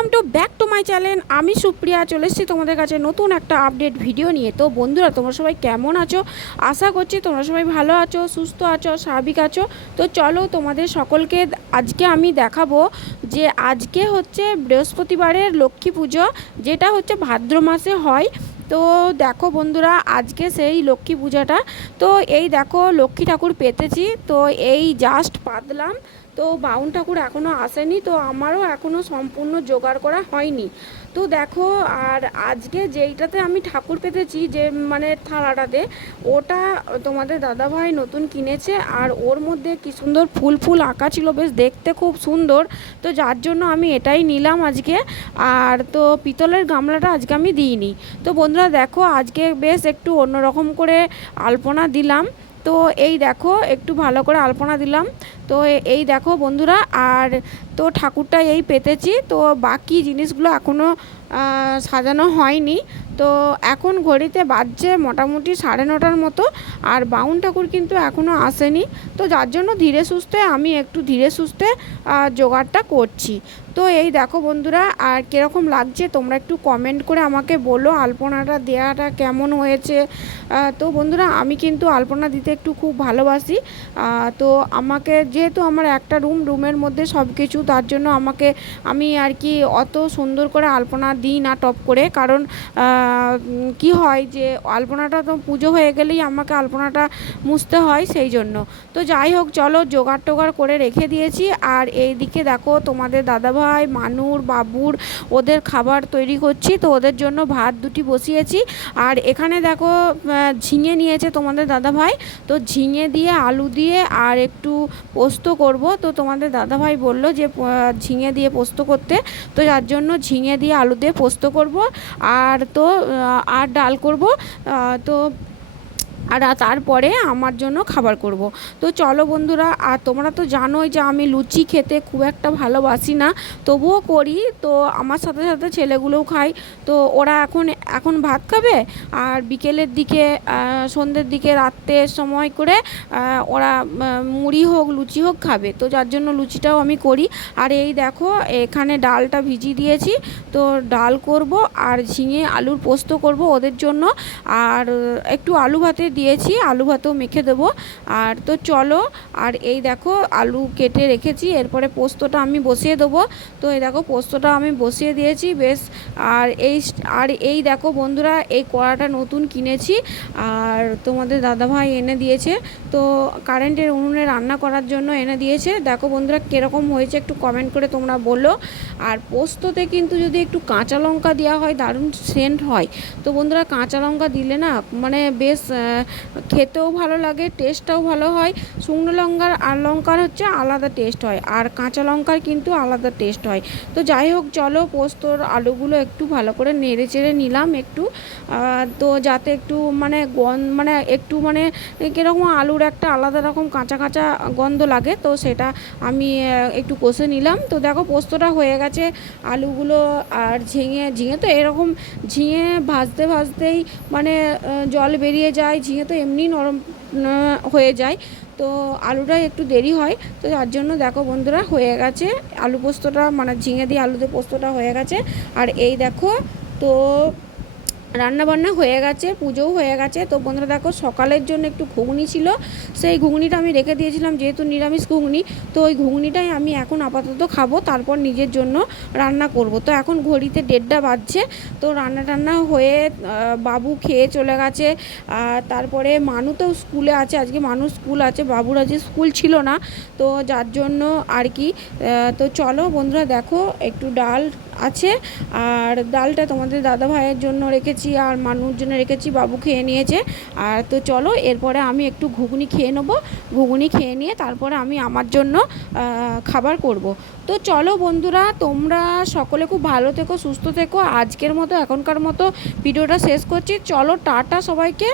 Welcome to back to my channel. আমি সুপ্রিয়া, চলে এসেছি তোমাদের কাছে নতুন একটা আপডেট ভিডিও নিয়ে। তো বন্ধুরা, তোমরা সবাই কেমন আছো? আশা করছি তোমরা সবাই ভালো আছো, সুস্থ আছো, স্বাভাবিক আছো। তো চলো তোমাদের সকলকে আজকে আমি দেখাবো যে আজকে হচ্ছে বৃহস্পতিবারের লক্ষ্মী পুজো, যেটা হচ্ছে ভাদ্র মাসে হয়। তো দেখো বন্ধুরা, আজকে সেই লক্ষ্মী পূজাটা। তো এই দেখো লক্ষ্মী ঠাকুর পেতেছি। তো এই জাস্ট পাতলাম। তো বাউন ঠাকুর এখনও আসেনি, তো আমারও এখনও সম্পূর্ণ জোগাড় করা হয়নি। তো দেখো, আর আজকে যেইটাতে আমি ঠাকুর পেতেছি, যে মানে থালাটাতে, ওটা তোমাদের দাদাভাই নতুন কিনেছে, আর ওর মধ্যে কি সুন্দর ফুল ফুল আঁকা ছিল, বেশ দেখতে খুব সুন্দর। তো যার জন্য আমি এটাই নিলাম আজকে, আর তো পিতলের গামলাটা আজকে আমি দিইনি। তো বন্ধুরা দেখো, আজকে বেশ একটু অন্যরকম করে আলপনা দিলাম। তো এই দেখো, একটু ভালো করে আলপনা দিলাম। তো এই দেখো বন্ধুরা আর তো ঠাকুরটা এই পেতেছি তো বাকি জিনিসগুলো এখনও সাজানো হয়নি। তো এখন ঘড়িতে বাজছে মোটামুটি সাড়ে নটার মতো আর বাউন ঠাকুর কিন্তু এখনও আসেনি। তো যার জন্য ধীরে সুস্থে আমি একটু ধীরে সুস্থে জোগাড়টা করছি। তো এই দেখো বন্ধুরা, আর কীরকম লাগছে তোমরা একটু কমেন্ট করে আমাকে বলো আলপনাটা দেওয়াটা কেমন হয়েছে। তো বন্ধুরা, আমি কিন্তু আলপনা দিতে একটু খুব ভালোবাসি। তো আমাকে যেহেতু আমার একটা রুম, রুমের মধ্যে সব কিছু তার জন্য আমাকে আমি আর কি অত সুন্দর করে আলপনা দিই না টপ করে। কারণ কি হয় যে, আলপনাটা তো পুজো হয়ে গেলেই আমাকে আলপনাটা মুছতে হয় সেই জন্য। তো যাই হোক, চলো জোগাড় টোগাড় করে রেখে দিয়েছি। আর এই দিকে দেখো, তোমাদের দাদাভাই, মানুর, বাবুর, ওদের খাবার তৈরি করছি। তো ওদের জন্য ভাত দুটি বসিয়েছি। আর এখানে দেখো ঝিঙে নিয়েছে তোমাদের দাদাভাই। তো ঝিঙে দিয়ে আলু দিয়ে আর একটু পোস্ত করব। তো তোমাদের দাদাভাই বলল যে ঝিঙে দিয়ে পোস্ত করতে। তো যার জন্য ঝিঙে দিয়ে আলু দিয়ে পোস্ত করব আর তো আর ডাল করব। তো আর তারপরে আমার জন্য খাবার করব। তো চলো বন্ধুরা, আর তোমরা তো জানোই যে আমি লুচি খেতে খুব একটা ভালোবাসি না, তবুও করি। তো আমার সাথে সাথে ছেলেগুলোও খায় তো ওরা এখন এখন ভাত খাবে আর বিকেলের দিকে সন্ধ্যের দিকে রাত্রের সময় করে ওরা মুড়ি হোক, লুচি হোক খাবে। তো যার জন্য লুচিটাও আমি করি। আর এই দেখো, এখানে ডালটা ভিজিয়ে দিয়েছি। তো ডাল করব আর ঝিঙে আলুর পোস্ত করব ওদের জন্য। আর একটু আলু ভাতে দিয়েছি, আলু ভাতেও মেখে দেবো। আর তো চলো, আর এই দেখো আলু কেটে রেখেছি, এরপরে পোস্তটা আমি বসিয়ে দেবো। তো এই দেখো পোস্তটা আমি বসিয়ে দিয়েছি, বেশ। আর এই আর এই দেখো বন্ধুরা, এই কড়াটা নতুন কিনেছি, আর তোমাদের দাদাভাই এনে দিয়েছে। তো কারেন্টের উনুনে রান্না করার জন্য এনে দিয়েছে। দেখো বন্ধুরা কীরকম হয়েছে, একটু কমেন্ট করে তোমরা বলো। আর পোস্ততে কিন্তু যদি একটু কাঁচা লঙ্কা দেওয়া হয়, দারুণ সেন্ট হয়। তো বন্ধুরা কাঁচা লঙ্কা দিলে না মানে বেশ খেতেও ভালো লাগে টেস্টটাও ভালো হয়। শুকনো লঙ্কার আর লঙ্কার হচ্ছে আলাদা টেস্ট হয়, আর কাঁচা লঙ্কার কিন্তু আলাদা টেস্ট হয়। তো যাই হোক, চলো পোস্তর আলুগুলো একটু ভালো করে নেড়ে চেড়ে নিলাম একটু। তো যাতে একটু মানে গন মানে একটু মানে কীরকম আলুর একটা আলাদা রকম কাঁচা কাঁচা গন্ধ লাগে, তো সেটা আমি একটু কষে নিলাম। তো দেখো পোস্তটা হয়ে গেছে, আলুগুলো আর ঝিঙে ঝিঙে তো এরকম ঝিঙে ভাজতে, ভাজতেই মানে জল বেরিয়ে যায় ঝিঙে তো এমনি নরম হয়ে যায়। তো আলুটা একটু দেরি হয়, তো যার জন্য দেখো বন্ধুরা হয়ে গেছে। আলু পোস্তটা মানে ঝিঙে দিয়ে আলুতে পোস্তটা হয়ে গেছে। আর এই দেখো, তো রান্না বান্না হয়ে গেছে, পুজোও হয়ে গেছে। তো বন্ধুরা দেখো, সকালের জন্য একটু ঘুগনি ছিল। সেই ঘুগনিটা আমি রেখে দিয়েছিলাম, যেহেতু নিরামিষ ঘুগনি। তো ওই ঘুগনিটাই আমি এখন আপাতত খাব, তারপর নিজের জন্য রান্না করব। তো এখন ঘড়িতে দেড়টা বাজছে। তো রান্না টান্না হয়ে বাবু খেয়ে চলে গেছে। আর তারপরে মানু তো স্কুলে আছে, আজকে মানুষ স্কুল আছে, বাবুর আজকে স্কুল ছিল না। তো যার জন্য আর কি তো চলো বন্ধুরা দেখো, একটু ডাল আছে। আর ডালটা তোমাদের দাদা ভাইয়ের জন্য রেখেছি আর মানুষ জন্য রেখেছি, বাবু খেয়ে নিয়েছে। আর তো চলো, এরপরে আমি একটু ঘুগনি খেয়ে নেব। ঘুগনি খেয়ে নিয়ে তারপরে আমি আমার জন্য খাবার করব। তো চলো বন্ধুরা, তোমরা সকলে খুব ভালো থেকো, সুস্থ থেকো। আজকের মতো, এখনকার মতো ভিডিওটা শেষ করছি। চলো, টাটা সবাইকে।